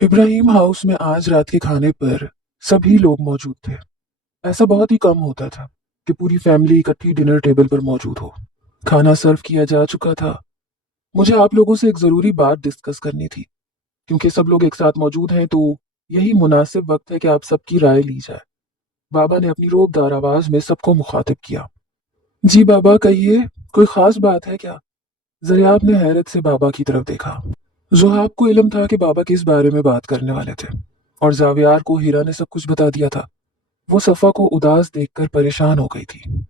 Ibrahim house में आज रात के खाने पर सभी लोग मौजूद थे। ऐसा बहुत ही कम होता था कि पूरी फैमिली इकट्ठी डिनर टेबल पर मौजूद हो। खाना सर्व किया जा चुका था। मुझे आप लोगों से एक जरूरी बात डिस्कस करनी थी। क्योंकि सब लोग एक साथ मौजूद हैं तो यही मुनासिब वक्त है कि आप सबकी राय ली जाए। बाबा ने अपनी रोबदार आवाज में सबको मुखातिब किया। जी बाबा, कहिए, कोई खास बात है क्या? जरियाब ने हैरत से बाबा की तरफ देखा। जुहाब को इल्म था कि बाबा किस बारे में बात करने वाले थे, और जावियार को हीरा ने सब कुछ बता दिया था। वो सफा को उदास देखकर परेशान हो गई थी।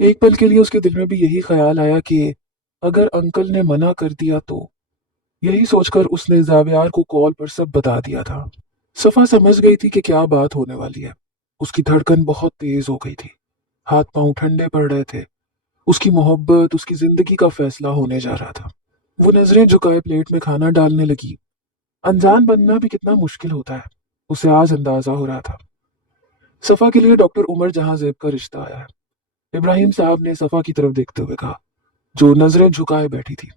एक पल के लिए उसके दिल में भी यही ख्याल आया कि अगर अंकल ने मना कर दिया तो। यही सोचकर उसने जावियार को कॉल पर सब बता दिया था। सफा समझ गई थी कि क्या बात होने वाली है। उसकी धड़कन बहुत तेज हो गई थी। हाथ पांव ठंडे पड़ रहे थे। उसकी मोहब्बत, उसकी जिंदगी का फैसला होने जा रहा था। वो नजरें झुकाए प्लेट में खाना डालने लगी। अनजान बनना भी कितना मुश्किल होता है, उसे आज अंदाजा हो रहा था। सफा के लिए डॉक्टर उमर जहां जेब का रिश्ता आया है। इब्राहिम साहब ने सफा की तरफ देखते हुए कहा, जो नजरें झुकाए बैठी थी।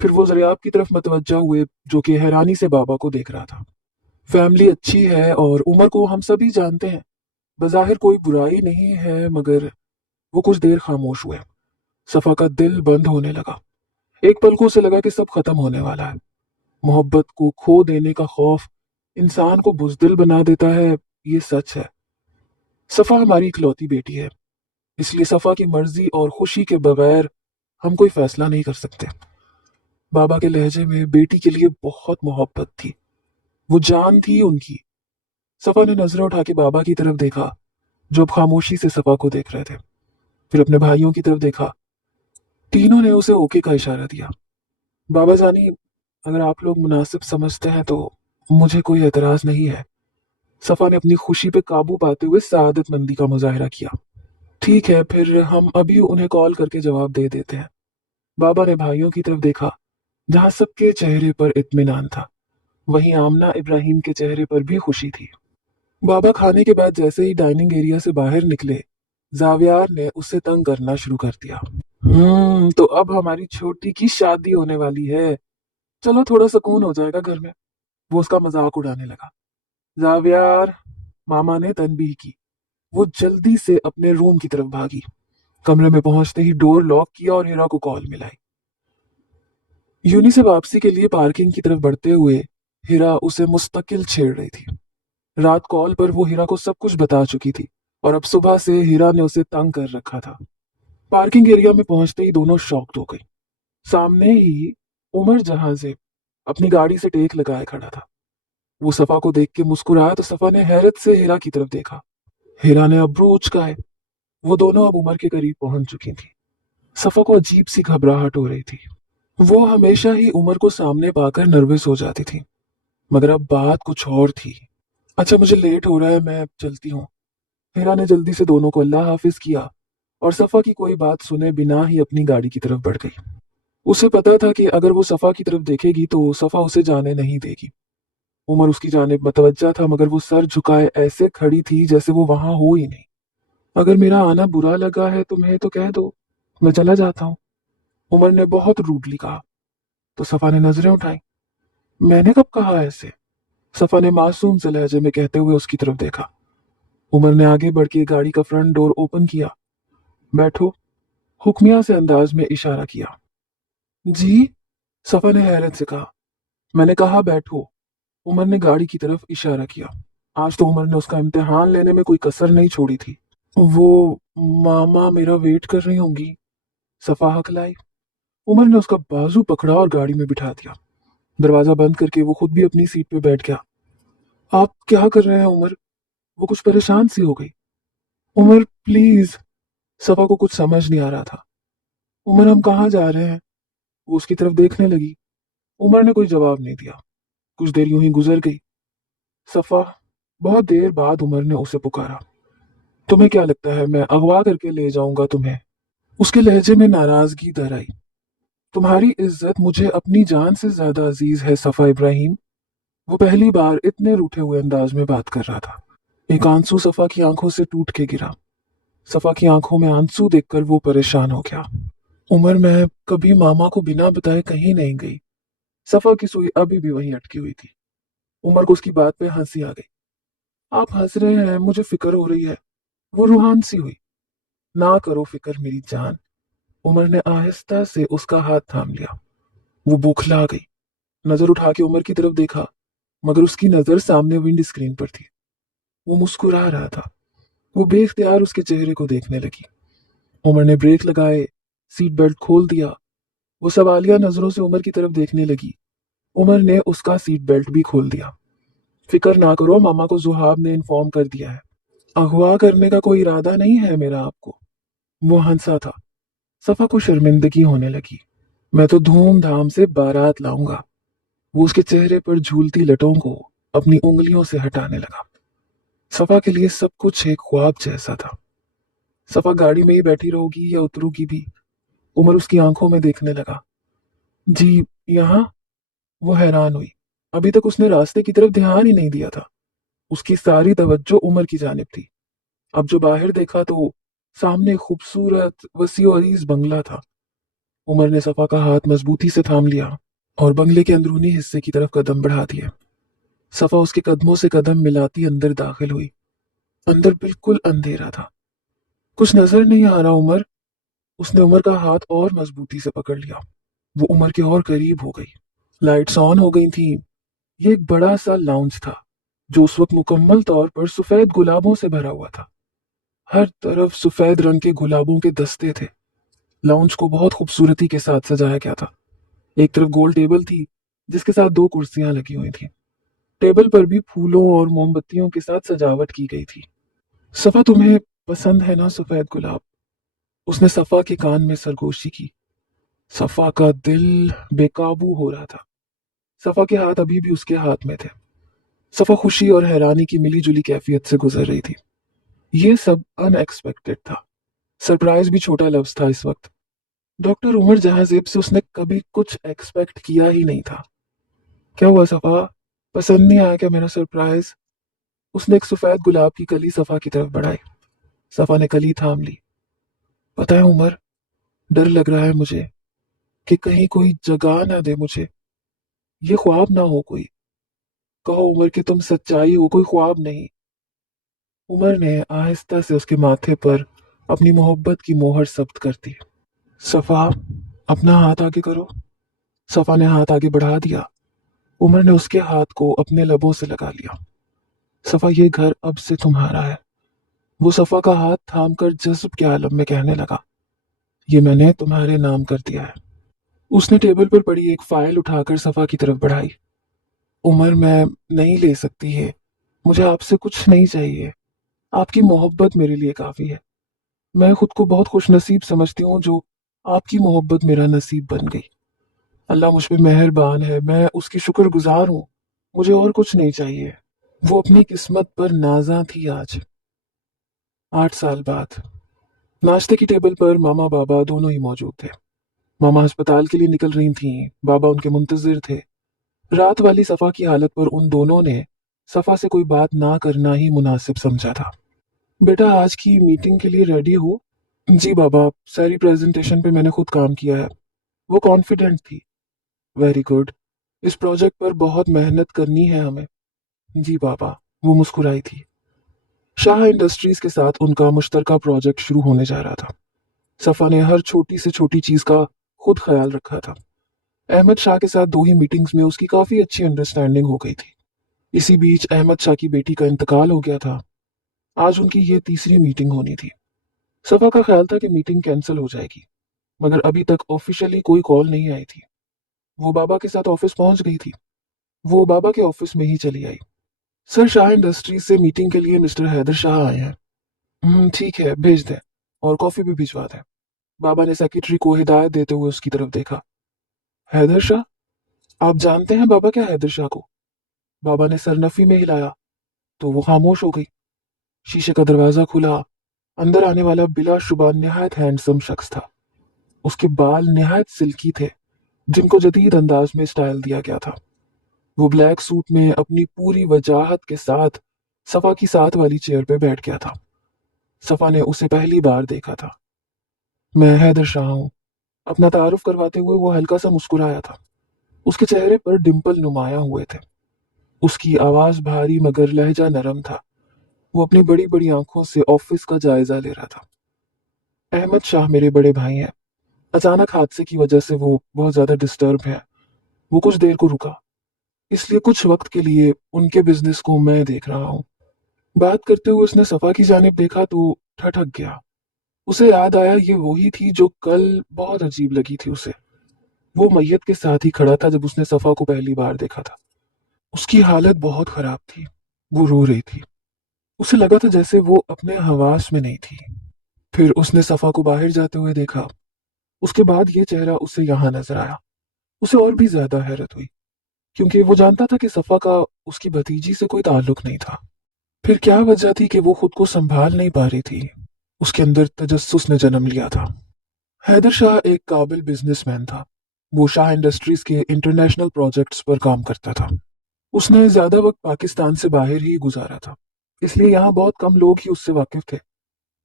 फिर वो जरियाब की तरफ मतवज्जा हुए, जो कि हैरानी से बाबा को देख रहा था। फैमिली अच्छी है और उमर को हम सभी जानते हैं। बज़ाहिर कोई बुराई नहीं है, मगर वो कुछ देर खामोश हुए। सफा का दिल बंद होने लगा। एक पल को उसे लगा कि सब खत्म होने वाला है। मोहब्बत को खो देने का खौफ इंसान को बुजदिल बना देता है, ये सच है। सफा हमारी इकलौती बेटी है, इसलिए सफा की मर्जी और खुशी के बगैर हम कोई फैसला नहीं कर सकते। बाबा के लहजे में बेटी के लिए बहुत मोहब्बत थी। वो जान थी उनकी। सफा ने नजरें उठा के बाबा की तरफ देखा, जो अब खामोशी से सफा को देख रहे थे। फिर अपने भाइयों की तरफ देखा। तीनों ने उसे ओके का इशारा दिया। बाबा जानी, अगर आप लोग मुनासिब समझते हैं तो मुझे कोई एतराज नहीं है। सफा ने अपनी खुशी पे काबू पाते हुए सआदतमंदी का मुजाहरा किया। ठीक है, फिर हम अभी उन्हें कॉल करके जवाब दे देते हैं। बाबा ने भाइयों की तरफ देखा, जहां सबके चेहरे पर इत्मीनान था। वहीं आमना इब्राहिम के चेहरे पर भी खुशी थी। बाबा खाने के बाद जैसे ही डाइनिंग एरिया से बाहर निकले, जावियार ने उससे तंग करना शुरू कर दिया। तो अब हमारी छोटी की शादी होने वाली है। चलो थोड़ा सुकून हो जाएगा घर में। वो उसका मजाक उड़ाने लगा। जावियार, मामा ने तनबीह की। वो जल्दी से अपने रूम की तरफ भागी। कमरे में पहुंचते ही डोर लॉक किया और हीरा को कॉल मिलाई। यूनी से वापसी के लिए पार्किंग की तरफ बढ़ते हुए हीरा उसे मुस्तकिल छेड़ रही थी। रात कॉल पर वो हीरा को सब कुछ बता चुकी थी, और अब सुबह से हीरा ने उसे तंग कर रखा था। पार्किंग एरिया में पहुंचते ही दोनों शॉक्ड हो गई। सामने ही उमर जहाजे अपनी गाड़ी से टेक लगाए खड़ा था। वो सफा को देख के मुस्कुराया तो सफा ने हैरत से हीरा की तरफ देखा। हीरा ने अब्रू उचकाए। वो दोनों अब उमर के करीब पहुंच चुकी थी। सफा को अजीब सी घबराहट हो रही थी। वो हमेशा ही उमर को सामने पाकर नर्वस हो जाती थी, मगर अब बात कुछ और थी। अच्छा, मुझे लेट हो रहा है, मैं चलती हूँ। हीरा ने जल्दी से दोनों को अल्लाह हाफिज किया और सफा की कोई बात सुने बिना ही अपनी गाड़ी की तरफ बढ़ गई। उसे पता था कि अगर वो सफा की तरफ देखेगी तो सफा उसे जाने नहीं देगी। उमर उसकी जानिब मतवज्जा था, मगर वो सर झुकाए ऐसे खड़ी थी जैसे वो वहां हो ही नहीं। अगर मेरा आना बुरा लगा है तुम्हें तो कह दो, मैं चला जाता हूँ, उमर ने बहुत रूडली कहा। तो सफा ने नजरें उठाई। मैंने कब कहा ऐसे? सफा ने मासूम से लहजे में कहते हुए उसकी तरफ देखा। उमर ने आगे बढ़ के गाड़ी का फ्रंट डोर ओपन किया। बैठो, हुक्मिया से अंदाज में इशारा किया। जी? सफा ने हैरत से कहा। मैंने कहा बैठो। उमर ने गाड़ी की तरफ इशारा किया। आज तो उमर ने उसका इम्तिहान लेने में कोई कसर नहीं छोड़ी थी। वो मामा मेरा वेट कर रही होंगी, सफा हकलाई। उमर ने उसका बाजू पकड़ा और गाड़ी में बिठा दिया। दरवाजा बंद करके वो खुद भी अपनी सीट पे बैठ गया। आप क्या कर रहे हैं उमर? वो कुछ परेशान सी हो गई। उमर प्लीज। सफा को कुछ समझ नहीं आ रहा था। उमर, हम कहाँ जा रहे हैं? वो उसकी तरफ देखने लगी। उमर ने कोई जवाब नहीं दिया। कुछ देर यूं ही गुजर गई। सफा, बहुत देर बाद उमर ने उसे पुकारा। तुम्हें क्या लगता है मैं अगवा करके ले जाऊंगा तुम्हें? उसके लहजे में नाराजगी दर आई। तुम्हारी इज्जत मुझे अपनी जान से ज्यादा अजीज है सफा इब्राहिम। वो पहली बार इतने रूठे हुए अंदाज में बात कर रहा था। एक आंसू सफा की आंखों से टूट के गिरा। सफा की आंखों में आंसू देखकर वो परेशान हो गया। उमर, मैं कभी मामा को बिना बताए कहीं नहीं गई। सफा की सुई अभी भी वहीं अटकी हुई थी। عمر کو اس کی بات پہ ہنسی آ گئی۔ آپ ہنس رہے ہیں، مجھے فکر ہو رہی ہے، وہ روحان سی ہوئی۔ نہ کرو فکر میری جان۔ عمر نے آہستہ سے اس کا ہاتھ تھام لیا۔ وہ بوکھلا گئی، نظر اٹھا کے عمر کی طرف دیکھا، مگر اس کی نظر سامنے ونڈ اسکرین پر تھی۔ وہ مسکرا رہا تھا۔ وہ بے اختیار اس کے چہرے کو دیکھنے لگی۔ عمر نے بریک لگائے، سیٹ بیلٹ کھول دیا۔ وہ سوالیہ نظروں سے عمر کی طرف دیکھنے لگی۔ عمر نے اس کا سیٹ بیلٹ بھی کھول دیا۔ فکر نہ کرو، ماما کو زہاب نے انفارم کر دیا ہے۔ اغوا کرنے کا کوئی ارادہ نہیں ہے میرا آپ کو۔ وہ ہنسا تھا۔ صفا کو شرمندگی ہونے لگی۔ میں تو دھوم دھام سے بارات لاؤں گا۔ وہ اس کے چہرے پر جھولتی لٹوں کو اپنی انگلیوں سے ہٹانے لگا۔ صفا کے لیے سب کچھ ایک خواب جیسا تھا۔ صفا گاڑی میں ہی بیٹھی رہو گی یا اترو گی بھی؟ عمر اس کی آنکھوں میں دیکھنے لگا۔ جی یہاں؟ وہ حیران ہوئی۔ ابھی تک اس نے راستے کی طرف دھیان ہی نہیں دیا تھا۔ اس کی ساری توجہ عمر کی جانب تھی۔ اب جو باہر دیکھا تو سامنے خوبصورت وسیع و عریض بنگلہ تھا۔ عمر نے صفا کا ہاتھ مضبوطی سے تھام لیا اور بنگلے کے اندرونی حصے کی طرف قدم بڑھا دیے۔ صفا اس کے قدموں سے قدم ملاتی اندر داخل ہوئی۔ اندر بالکل اندھیرا تھا۔ کچھ نظر نہیں آ رہا عمر۔ اس نے عمر کا ہاتھ اور مضبوطی سے پکڑ لیا۔ وہ عمر کے اور قریب ہو گئی۔ لائٹس آن ہو گئی تھیں۔ یہ ایک بڑا سا لاؤنج تھا جو اس وقت مکمل طور پر سفید گلابوں سے بھرا ہوا تھا۔ ہر طرف سفید رنگ کے گلابوں کے دستے تھے۔ لاؤنج کو بہت خوبصورتی کے ساتھ سجایا گیا تھا۔ ایک طرف گول ٹیبل تھی جس کے ساتھ 2 کرسیاں لگی ہوئی تھیں۔ ٹیبل پر بھی پھولوں اور موم بتیوں کے ساتھ سجاوٹ کی گئی تھی۔ صفا تمہیں پسند ہے نا سفید گلاب؟ اس نے صفا کے کان میں سرگوشی کی۔ صفا کا دل بے قابو ہو رہا تھا۔ صفا کے ہاتھ ابھی بھی اس کے ہاتھ میں تھے۔ صفا خوشی اور حیرانی کی ملی جلی کیفیت سے گزر رہی تھی۔ یہ سب ان ایکسپیکٹڈ تھا۔ سرپرائز بھی چھوٹا لفظ تھا اس وقت۔ ڈاکٹر عمر جہاں زیب سے اس نے کبھی کچھ ایکسپیکٹ کیا ہی نہیں تھا۔ کیا ہوا صفا؟ پسند نہیں آیا کیا میرا سرپرائز؟ اس نے ایک سفید گلاب کی کلی صفا کی طرف بڑھائی۔ صفا نے کلی تھام لی۔ پتہ ہے عمر، ڈر لگ رہا ہے مجھے کہ کہیں کوئی جگہ نہ دے مجھے، یہ خواب نہ ہو کوئی۔ کہو عمر کہ تم سچائی ہو، کوئی خواب نہیں۔ عمر نے آہستہ سے اس کے ماتھے پر اپنی محبت کی مہر ثبت کر دی۔ صفا اپنا ہاتھ آگے کرو۔ صفا نے ہاتھ آگے بڑھا دیا۔ عمر نے اس کے ہاتھ کو اپنے لبوں سے لگا لیا۔ صفا یہ گھر اب سے تمہارا ہے۔ وہ صفا کا ہاتھ تھام کر جذب کے عالم میں کہنے لگا، یہ میں نے تمہارے نام کر دیا ہے۔ اس نے ٹیبل پر پڑی ایک فائل اٹھا کر صفا کی طرف بڑھائی۔ عمر میں نہیں لے سکتی ہے، مجھے آپ سے کچھ نہیں چاہیے، آپ کی محبت میرے لیے کافی ہے۔ میں خود کو بہت خوش نصیب سمجھتی ہوں جو آپ کی محبت میرا نصیب بن گئی۔ اللہ مجھ پہ مہربان ہے، میں اس کی شکر گزار ہوں، مجھے اور کچھ نہیں چاہیے۔ وہ اپنی قسمت پر نازاں تھی آج۔ 8 سال بعد ناشتے کی ٹیبل پر ماما بابا دونوں ہی موجود تھے۔ ماما ہسپتال کے لیے نکل رہی تھیں، بابا ان کے منتظر تھے۔ رات والی صفا کی حالت پر ان دونوں نے صفا سے کوئی بات نہ کرنا ہی مناسب سمجھا تھا۔ بیٹا آج کی میٹنگ کے لیے ریڈی ہو؟ جی بابا، ساری پریزنٹیشن پہ میں نے خود کام کیا ہے۔ وہ کانفیڈنٹ تھی۔ ویری گڈ، اس پروجیکٹ پر بہت محنت کرنی ہے ہمیں۔ جی بابا، وہ مسکرائی تھی۔ شاہ انڈسٹریز کے ساتھ ان کا مشترکہ پروجیکٹ شروع ہونے جا رہا تھا۔ صفا نے ہر چھوٹی سے چھوٹی چیز کا خود خیال رکھا تھا۔ احمد شاہ کے ساتھ 2 ہی میٹنگز میں اس کی کافی اچھی انڈرسٹینڈنگ ہو گئی تھی۔ اسی بیچ احمد شاہ کی بیٹی کا انتقال ہو گیا تھا۔ آج ان کی یہ تیسری میٹنگ ہونی تھی۔ صفا کا خیال تھا کہ میٹنگ کینسل ہو جائے گی، مگر ابھی تک آفیشلی کوئی کال نہیں آئی تھی۔ وہ بابا کے ساتھ آفس پہنچ گئی تھی۔ وہ بابا کے آفس میں ہی چلی آئی۔ سر، شاہ انڈسٹریز سے میٹنگ کے لیے مسٹر حیدر شاہ آئے ہیں۔ ٹھیک ہے، بھیج دیں، اور کافی بھی بھجوا دیں۔ بابا نے سیکرٹری کو ہدایت دیتے ہوئے اس کی طرف دیکھا۔ حیدر شاہ؟ آپ جانتے ہیں بابا کیا حیدر شاہ کو؟ بابا نے سر نفی میں ہلایا تو وہ خاموش ہو گئی۔ شیشے کا دروازہ کھلا۔ اندر آنے والا بلا شبہ نہایت ہینڈسم شخص تھا۔ اس کے بال نہایت سلکی تھے جن کو جدید انداز میں سٹائل دیا گیا تھا۔ وہ بلیک سوٹ میں اپنی پوری وجاہت کے ساتھ صفا کی ساتھ والی چیئر پہ بیٹھ گیا تھا۔ صفا نے اسے پہلی بار دیکھا تھا۔ میں حیدر شاہ ہوں، اپنا تعارف کرواتے ہوئے وہ ہلکا سا مسکرایا تھا۔ اس کے چہرے پر ڈمپل نمایاں ہوئے تھے۔ उसकी आवाज भारी मगर लहजा नरम था। वो अपनी बड़ी बड़ी आंखों से ऑफिस का जायजा ले रहा था। अहमद शाह मेरे बड़े भाई हैं। अचानक हादसे की वजह से वो बहुत ज्यादा डिस्टर्ब है। वो कुछ देर को रुका, इसलिए कुछ वक्त के लिए उनके बिजनेस को मैं देख रहा हूँ। बात करते हुए उसने सफा की जानिब देखा तो ठठक गया। उसे याद आया ये वही थी जो कल बहुत अजीब लगी थी उसे। वो मैयत के साथ ही खड़ा था जब उसने सफा को पहली बार देखा था। उसकी हालत बहुत खराब थी। वो रो रही थी। उसे लगा था जैसे वो अपने हवास में नहीं थी। फिर उसने सफा को बाहर जाते हुए देखा। उसके बाद ये चेहरा उसे यहाँ नजर आया। उसे और भी ज्यादा हैरत हुई, क्योंकि वो जानता था कि सफा का उसकी भतीजी से कोई ताल्लुक नहीं था। फिर क्या वजह थी कि वो खुद को संभाल नहीं पा रही थी। उसके अंदर तजस्सुस ने जन्म लिया था। हैदर शाह एक काबिल बिजनेसमैन था। वो शाह इंडस्ट्रीज के इंटरनेशनल प्रोजेक्ट्स पर काम करता था। उसने ज्यादा वक्त पाकिस्तान से बाहर ही गुजारा था, इसलिए यहाँ बहुत कम लोग ही उससे वाकिफ थे।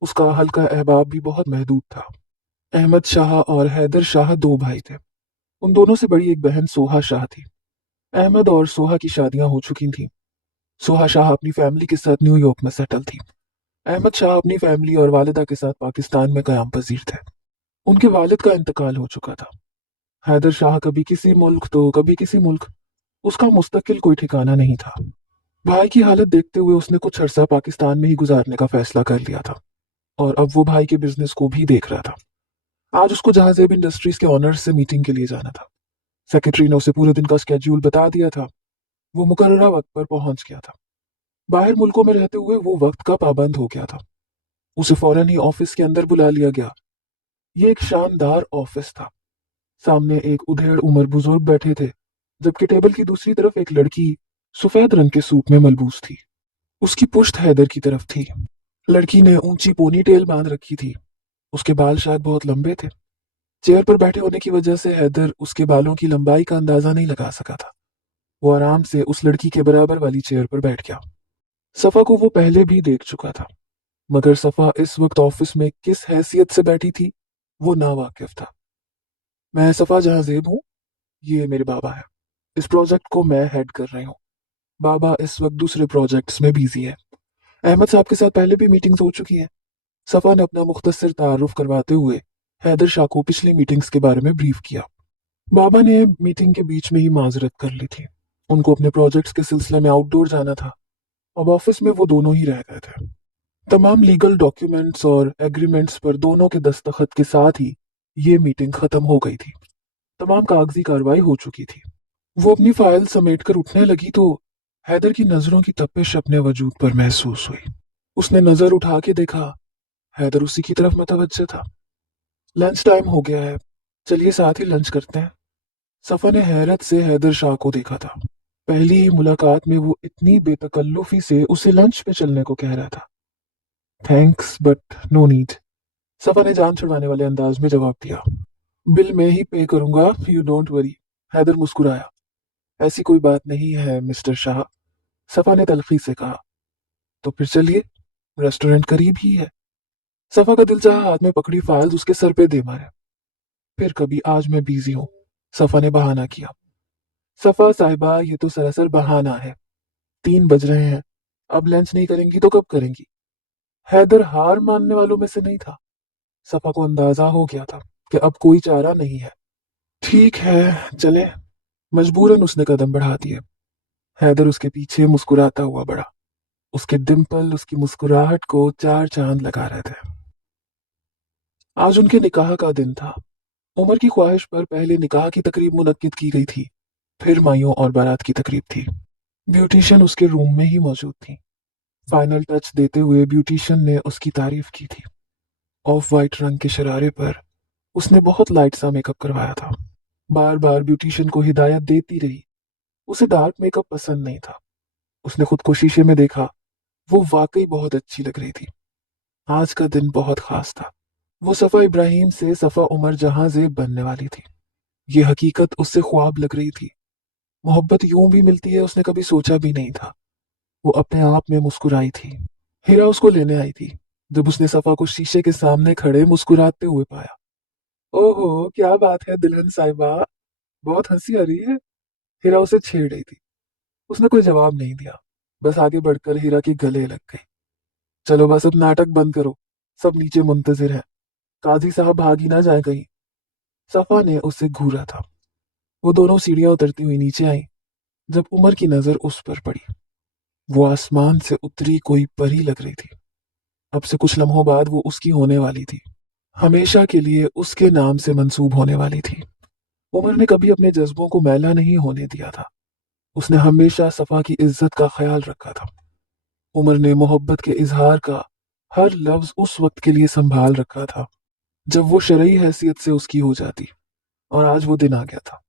उसका हल्का अहबाब भी बहुत महदूद था। अहमद शाह और हैदर शाह दो भाई थे। उन दोनों से बड़ी एक बहन सोहा शाह थी। अहमद और सोहा की शादियां हो चुकी थीं। सोहा शाह अपनी फैमिली के साथ न्यूयॉर्क में सेटल थी। अहमद शाह अपनी फैमिली और वालिदा के साथ पाकिस्तान में कयाम पजीर थे। उनके वालिद का इंतकाल हो चुका था। हैदर शाह कभी किसी मुल्क तो कभी किसी मुल्क। उसका मुस्तकिल कोई ठिकाना नहीं था। भाई की हालत देखते हुए उसने कुछ अरसा पाकिस्तान में ही गुजारने का फैसला कर लिया था, और अब वो भाई के बिजनेस को भी देख रहा था। आज उसको जहाजेब इंडस्ट्रीज के ऑनर्स से मीटिंग के लिए जाना था। सेक्रेटरी ने उसे पूरे दिन का स्केड्यूल बता दिया था। वो मुकर्ररा वक्त पर पहुंच गया था। बाहर मुल्कों में रहते हुए वो वक्त का पाबंद हो गया था। उसे फौरन ही ऑफिस के अंदर बुला लिया गया। ये एक शानदार ऑफिस था। सामने एक उधेड़ उम्र बुजुर्ग बैठे थे, जबकि टेबल की दूसरी तरफ एक लड़की सफेद रंग के सूट में मलबूस थी। उसकी पुश्त हैदर की तरफ थी। लड़की ने ऊंची पोनी टेल बांध रखी थी। उसके बाल शायद बहुत लंबे थे। चेयर पर बैठे होने की वजह से हैदर उसके बालों की लंबाई का अंदाजा नहीं लगा सका था। वो आराम से उस लड़की के बराबर वाली चेयर पर बैठ गया। सफा को वो पहले भी देख चुका था, मगर सफा इस वक्त ऑफिस में किस हैसियत से बैठी थी वो नावाकिफ था। मैं सफा जहां हूँ। ये मेरे बाबा है। इस प्रोजेक्ट को मैं हेड कर रही हूँ। बाबा इस वक्त दूसरे प्रोजेक्ट्स में बिजी है। अहमद साहब के साथ पहले भी मीटिंग्स हो चुकी हैं। सफा ने अपना मुख्तसर तारुफ करवाते हुए हैदर शाह को पिछली मीटिंग्स के बारे में ब्रीफ किया। बाबा ने मीटिंग के बीच में ही माजरत कर ली थी। उनको अपने प्रोजेक्ट्स के सिलसिले में आउटडोर जाना था। अब ऑफिस में वो दोनों ही रह गए थे। तमाम लीगल डॉक्यूमेंट्स और एग्रीमेंट्स पर दोनों के दस्तखत के साथ ही ये मीटिंग खत्म हो गई थी। तमाम कागजी कार्रवाई हो चुकी थी। वो अपनी फाइल समेटकर उठने लगी तो हैदर की नजरों की तपिश अपने वजूद पर महसूस हुई। उसने नजर उठा के देखा। हैदर उसी की तरफ मतवज्जह था। लंच टाइम हो गया है, चलिए साथ ही लंच करते हैं। सफा ने हैरत से हैदर शाह को देखा था। पहली ही मुलाकात में वो इतनी बेतकल्लुफी से उसे लंच पे चलने को कह रहा था। थैंक्स बट नो नीड, सफा ने जान छुड़वाने वाले अंदाज में जवाब दिया। बिल मैं ही पे करूंगा, यू डोंट वरी। हैदर मुस्कुराया। ऐसी कोई बात नहीं है मिस्टर शाह, सफा ने तलखी से कहा। तो फिर चलिए, रेस्टोरेंट करीब ही है। सफा का दिल चाहा हाथ में पकड़ी फाइल्स उसके सर पे दे मारे। फिर कभी, आज मैं बिजी हूँ, सफा ने बहाना किया। सफा साहिबा, ये तो सरासर बहाना है। 3 बज रहे हैं, अब लंच नहीं करेंगी तो कब करेंगी? हैदर हार मानने वालों में से नहीं था। सफा को अंदाजा हो गया था कि अब कोई चारा नहीं है। ठीक है, चले। मजबूरन उसने कदम बढ़ा दिए। हैदर उसके पीछे मुस्कुराता हुआ बढ़ा। उसके डिम्पल उसकी मुस्कुराहट को 4 चांद लगा रहे थे। आज उनके निकाह का दिन था। उमर की ख्वाहिश पर पहले निकाह की तकरीब मुनक्किद की गई थी। फिर माइयों और बारात की तकरीब थी। ब्यूटिशियन उसके रूम में ही मौजूद थी। फाइनल टच देते हुए ब्यूटिशियन ने उसकी तारीफ की थी। ऑफ वाइट रंग के शरारे पर उसने बहुत लाइट सा मेकअप करवाया था। बार बार ब्यूटिशियन को हिदायत देती रही। उसे डार्क मेकअप पसंद नहीं था। उसने खुद को शीशे में देखा। वो वाकई बहुत अच्छी लग रही थी। आज का दिन बहुत खास था। वो सफा इब्राहिम से सफा उमर जहां जेब बनने वाली थी। ये हकीकत उससे ख्वाब लग रही थी। मोहब्बत यूं भी मिलती है उसने कभी सोचा भी नहीं था। वो अपने आप में मुस्कुराई थी। हीरा उसको लेने आई थी जब उसने सफा को शीशे के सामने खड़े मुस्कुराते हुए पाया। ओहो, क्या बात है दुल्हन साहिबा, बहुत हंसी आ रही है। हीरा उसे छेड़ रही थी। उसने कोई जवाब नहीं दिया, बस आगे बढ़कर हीरा के गले लग गई। चलो बस अब नाटक बंद करो, सब नीचे मुंतजिर हैं, काजी साहब भाग ही ना जाए कहीं। सफा ने उससे घूरा था। वो दोनों सीढ़ियां उतरती हुई नीचे आई। जब उमर की नजर उस पर पड़ी, वो आसमान से उतरी कोई परी लग रही थी। अब से कुछ लम्हों बाद वो उसकी होने वाली थी, हमेशा के लिए उसके नाम से मंसूब होने वाली थी। उमर ने कभी अपने जज्बों को मैला नहीं होने दिया था। उसने हमेशा सफा की इज्जत का ख्याल रखा था। उमर ने मोहब्बत के इजहार का हर लफ्ज उस वक्त के लिए संभाल रखा था जब वो शरई हैसियत से उसकी हो जाती। और आज वो दिन आ गया था।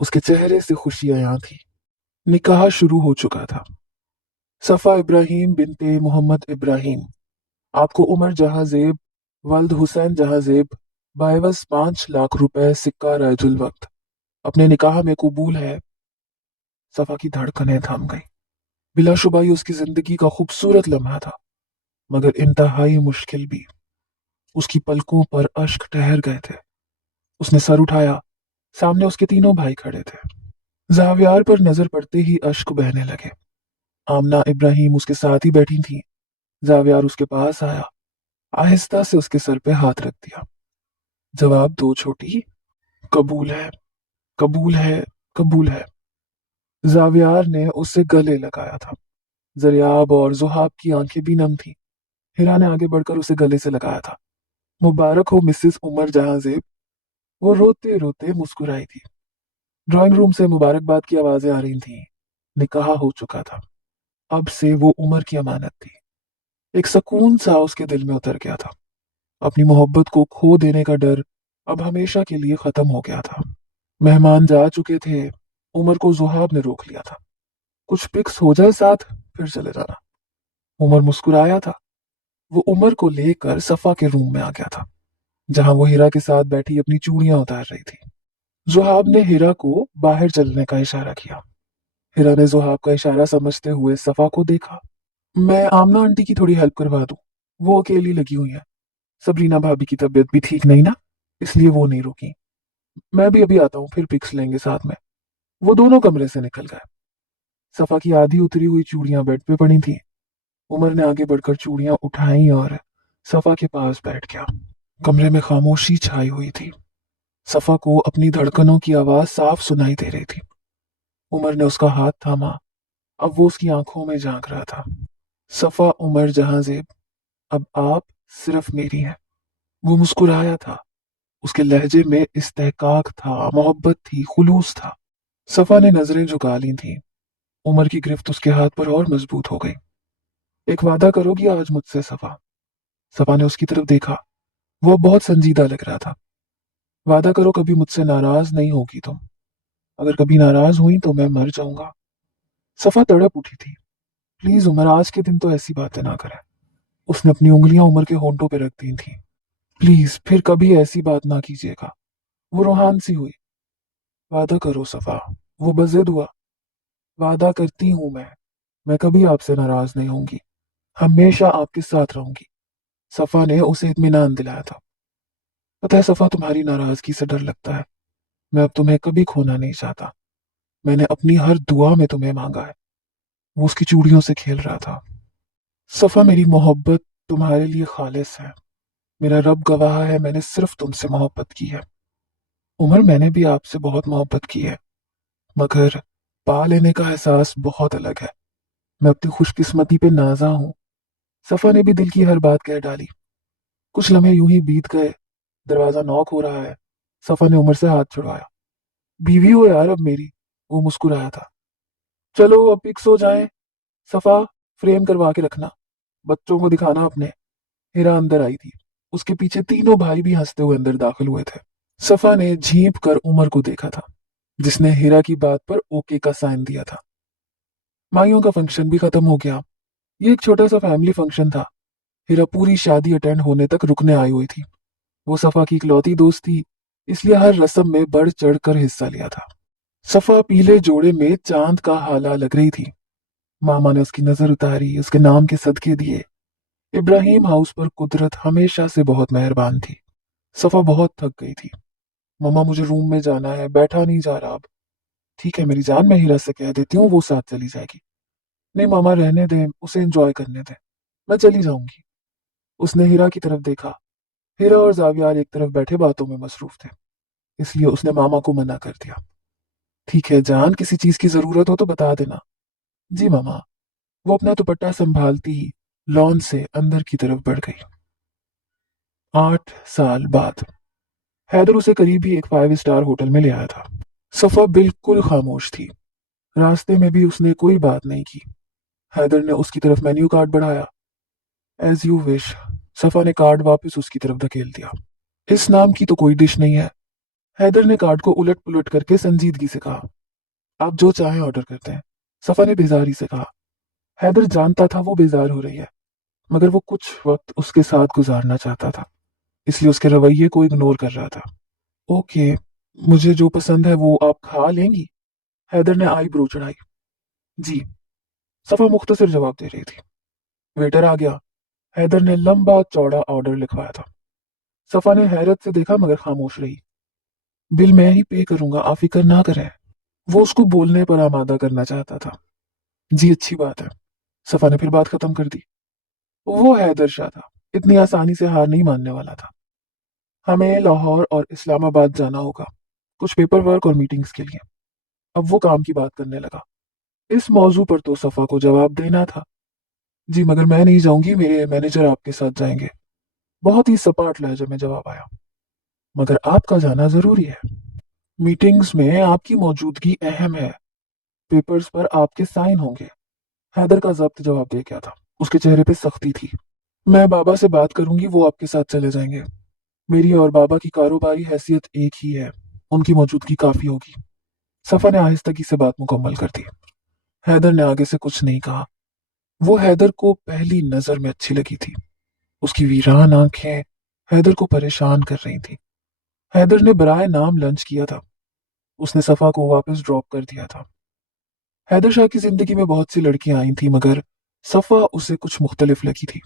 उसके चेहरे से खुशियां यहाँ थी। निकाह शुरू हो चुका था। सफा इब्राहिम बिनते मोहम्मद इब्राहिम, आपको उमर जहां जेब वल्द हुसैन जहां जेब बाइवस 5 लाख रुपए सिक्का राजुल वक्त अपने निकाह में कबूल है। सफा की धड़कनें थम गई। बिलाशुबा ये उसकी जिंदगी का खूबसूरत लम्हा था, मगर इंतहाई मुश्किल भी। उसकी पलकों पर अश्क ठहर गए थे। उसने सर उठाया। सामने उसके तीनों भाई खड़े थे। जावियार पर नजर पड़ते ही अश्क बहने लगे। आमना इब्राहिम उसके साथ ही बैठी थी। जावियार उसके पास आया, आहिस्ता से उसके सर पे हाथ रख दिया। जवाब दो छोटी। कबूल है, कबूल है, कबूल है। जावियार ने उससे गले लगाया था। जरियाब और जुहाब की आंखें भी नम थी। हिरा ने आगे बढ़कर उसे गले से लगाया था। मुबारक हो मिसेस उमर जहांजेब। वो रोते रोते मुस्कुराई थी। ड्राइंग रूम से मुबारकबाद की आवाजें आ रही थीं। निकाह हो चुका था। अब से वो उमर की अमानत थी। एक सुकून सा उसके दिल में उतर गया था। अपनी मोहब्बत को खो देने का डर अब हमेशा के लिए खत्म हो गया था। मेहमान जा चुके थे। उमर को जुहाब ने रोक लिया था। कुछ पिक्स हो जाए साथ, फिर चले जाना। उमर मुस्कुराया था। वो उमर को लेकर सफा के रूम में आ गया था, जहां वो हीरा के साथ बैठी अपनी चूड़ियां उतार रही थी। जुहाब ने हीरा को बाहर चलने का इशारा किया। हीरा ने जुहाब का इशारा समझते हुए सफा को देखा। मैं आमना आंटी की थोड़ी हेल्प करवा दूं, वो अकेली लगी हुई है। सबरीना भाभी की तबीयत भी ठीक नहीं ना, इसलिए वो नहीं रुकी। मैं भी अभी आता हूँ, फिर पिक्स लेंगे साथ में। वो दोनों कमरे से निकल गए। सफा की आधी उतरी हुई चूड़ियां बेड पे पड़ी थी। उमर ने आगे बढ़कर चूड़ियां उठाई और सफा के पास बैठ गया। कमरे में खामोशी छाई हुई थी। सफा को अपनी धड़कनों की आवाज साफ सुनाई दे रही थी। उमर ने उसका हाथ थामा। अब वो उसकी आंखों में झांक रहा था। सफा उमर जहांजेब, अब आप सिर्फ मेरी हैं। वो मुस्कुराया था। उसके लहजे में इस्तेहकाक था, मोहब्बत थी, खुलूस था। सफा ने नजरें झुका ली थीं। उमर की गिरफ्त उसके हाथ पर और मजबूत हो गई। एक वादा करोगी आज मुझसे सफा? सफा ने उसकी तरफ देखा। वो बहुत संजीदा लग रहा था। वादा करो कभी मुझसे नाराज नहीं होगी तुम। अगर कभी नाराज हुई तो मैं मर जाऊंगा। सफा तड़प उठी थी। प्लीज उमर, आज के दिन तो ऐसी बातें ना करें। उसने अपनी उंगलियां उमर के होंठों पर रख दी थी। प्लीज फिर कभी ऐसी बात ना कीजिएगा। वो रूहान सी हुई। वादा करो सफा। वो बजिद हुआ। वादा करती हूं मैं कभी आपसे नाराज नहीं होंगी, हमेशा आपके साथ रहूंगी। सफा ने उसे इत्मीनान दिलाया था। पता है सफा, तुम्हारी नाराजगी से डर लगता है। मैं अब तुम्हें कभी खोना नहीं चाहता। मैंने अपनी हर दुआ में तुम्हें मांगा है। वो उसकी चूड़ियों से खेल रहा था। सफा, मेरी मोहब्बत तुम्हारे लिए खालिस है। मेरा रब गवाह है, मैंने सिर्फ तुमसे मोहब्बत की है। उमर, मैंने भी आपसे बहुत मोहब्बत की है, मगर पा लेने का एहसास बहुत अलग है। मैं अपनी खुशकिस्मती पे नाजा हूँ। सफा ने भी दिल की हर बात कह डाली। कुछ लम्हे यूं ही बीत गए। दरवाजा नॉक हो रहा है। सफा ने उमर से हाथ छुड़वाया। बीवी हो यार अब मेरी। वो मुस्कुराया था। चलो अब पिक्स हो जाए। सफा, फ्रेम करवा के रखना, बच्चों को दिखाना अपने। हीरा अंदर आई थी। उसके पीछे तीनों भाई भी हंसते हुए अंदर दाखिल हुए थे। सफा ने झींप कर उमर को देखा था, जिसने हीरा की बात पर ओके का साइन दिया था। माइयों का फंक्शन भी खत्म हो गया। ये एक छोटा सा फैमिली फंक्शन था। हीरा पूरी शादी अटेंड होने तक रुकने आई हुई थी। वो सफा की इकलौती दोस्त थी, इसलिए हर रस्म में बढ़ चढ़ कर हिस्सा लिया था। सफा पीले जोड़े में चांद का हाला लग रही थी। मामा ने उसकी नजर उतारी, उसके नाम के सदके दिए। इब्राहिम हाउस पर कुदरत हमेशा से बहुत मेहरबान थी। सफा बहुत थक गई थी। मम्मा, मुझे रूम में जाना है, बैठा नहीं जा रहा अब। ठीक है मेरी जान, मैं हीरा से कह देती हूँ, वो साथ चली जाएगी। नहीं मामा रहने दें, उसे एंजॉय करने दें, मैं चली जाऊंगी। उसने हीरा की तरफ देखा। हीरा और जावियार एक तरफ बैठे बातों में मसरूफ थे, इसलिए उसने मामा को मना कर दिया। ठीक है जान, किसी चीज की जरूरत हो तो बता देना। जी मामा। वो अपना दुपट्टा संभालती ही लॉन से अंदर की तरफ बढ़ गई। 8 साल बाद हैदर उसे करीब ही एक 5 स्टार होटल में ले आया था। सफा बिल्कुल खामोश थी। रास्ते में भी उसने कोई बात नहीं की। हैदर ने उसकी तरफ मेन्यू कार्ड बढ़ाया। As you wish. सफा ने कार्ड वापस उसकी तरफ धकेल दिया। इस नाम की तो कोई डिश नहीं है। हैदर ने कार्ड को उलट पुलट करके संजीदगी से कहा। आप जो चाहें ऑर्डर करते हैं। सफा ने बेजारी से कहा। हैदर जानता था वो बेजार हो रही है, मगर वो कुछ वक्त उसके साथ गुजारना चाहता था, इसलिए उसके रवैये को इग्नोर कर रहा था। ओके, मुझे जो पसंद है वो आप खा लेंगी? हैदर ने आईब्रो चढ़ाई। जी। सफा मुख्तसर जवाब दे रही थी। वेटर आ गया। हैदर ने लंबा चौड़ा ऑर्डर लिखवाया था। सफा ने हैरत से देखा मगर खामोश रही। बिल मैं ही पे करूंगा, आप फिक्र ना करें। वो उसको बोलने पर आमादा करना चाहता था। जी अच्छी बात है। सफा ने फिर बात खत्म कर दी। वो हैदर शाह था, इतनी आसानी से हार नहीं मानने वाला था। हमें लाहौर और इस्लामाबाद जाना होगा, कुछ पेपर वर्क और मीटिंग्स के लिए। अब वो काम की बात करने लगा। इस मौजू पर तो सफा को जवाब देना था। जी मगर मैं नहीं जाऊंगी, मेरे मैनेजर आपके साथ जाएंगे। बहुत ही सपाट लहजे में जवाब आया। मगर आपका जाना जरूरी है। मीटिंग्स में आपकी मौजूदगी अहम है। पेपर्स पर आपके साइन होंगे। हैदर का जब्त जवाब दे गया था। उसके चेहरे पे सख्ती थी। मैं बाबा से बात करूंगी, वो आपके साथ चले जाएंगे। मेरी और बाबा की कारोबारी हैसियत एक ही है, उनकी मौजूदगी काफी होगी। सफा ने आहिस्तगी से बात मुकम्मल कर दी। हैदर ने आगे से कुछ नहीं कहा। वो हैदर को पहली नजर में अच्छी लगी थी। उसकी वीरान आंखें हैदर को परेशान कर रही थी। हैदर ने बराए नाम लंच किया था। उसने सफा को वापस ड्रॉप कर दिया था। हैदर शाह की जिंदगी में बहुत सी लड़कियां आई थी, मगर सफा उसे कुछ मुख्तलिफ लगी थी।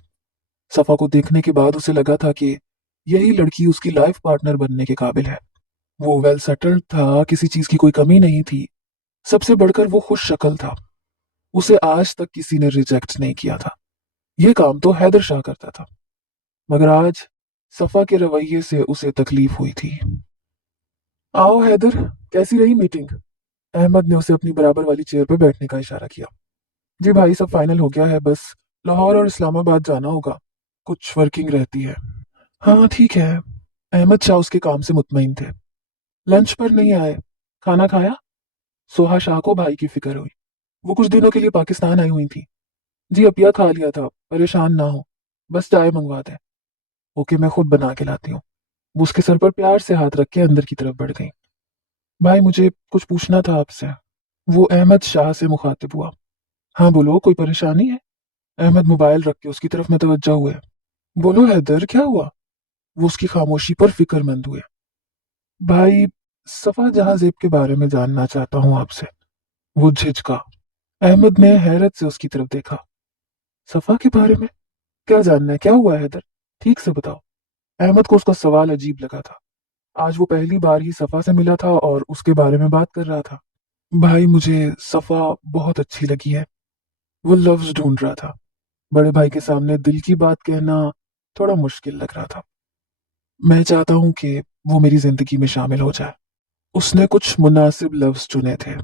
सफा को देखने के बाद उसे लगा था कि यही लड़की उसकी लाइफ पार्टनर बनने के काबिल है। वो वेल सेटल्ड था, किसी चीज की कोई कमी नहीं थी। सबसे बढ़कर वो खुश शक्ल था। उसे आज तक किसी ने रिजेक्ट नहीं किया था। ये काम तो हैदर शाह करता था, मगर आज सफा के रवैये से उसे तकलीफ हुई थी। आओ हैदर, कैसी रही मीटिंग? अहमद ने उसे अपनी बराबर वाली चेयर पर बैठने का इशारा किया। जी भाई, सब फाइनल हो गया है, बस लाहौर और इस्लामाबाद जाना होगा, कुछ वर्किंग रहती है। हाँ ठीक है। अहमद शाह उसके काम से मुतमईन थे। लंच पर नहीं आए, खाना खाया? सोहा शाह को भाई की फिक्र हुई। वो कुछ दिनों के लिए पाकिस्तान आई हुई थी। जी अपिया खा लिया था, परेशान ना हो, बस चाय मंगवा दे। ओके मैं खुद बना के लाती हूँ। वो उसके सर पर प्यार से हाथ रख के अंदर की तरफ बढ़ गई। भाई मुझे कुछ पूछना था आपसे। वो अहमद शाह से मुखातिब हुआ। हाँ बोलो, कोई परेशानी है? अहमद मोबाइल रख के उसकी तरफ मुतवज्जा हुए। बोलो हैदर, क्या हुआ? वो उसकी खामोशी पर फिक्रमंद हुए। भाई, सफा जहां जेब के बारे में जानना चाहता हूँ आपसे। वो झिझका। अहमद ने हैरत से उसकी तरफ देखा। सफा के बारे में? क्या जानना है, क्या हुआ हैदर? ठीक से बताओ। अहमद को उसका सवाल अजीब लगा था। आज वो पहली बार ही सफा से मिला था और उसके बारे में बात कर रहा था। भाई मुझे सफा बहुत अच्छी लगी है। वो लफ्ज ढूंढ रहा था। बड़े भाई के सामने दिल की बात कहना थोड़ा मुश्किल लग रहा था। मैं चाहता हूं कि वो मेरी जिंदगी में शामिल हो जाए। उसने कुछ मुनासिब लफ्ज चुने थे।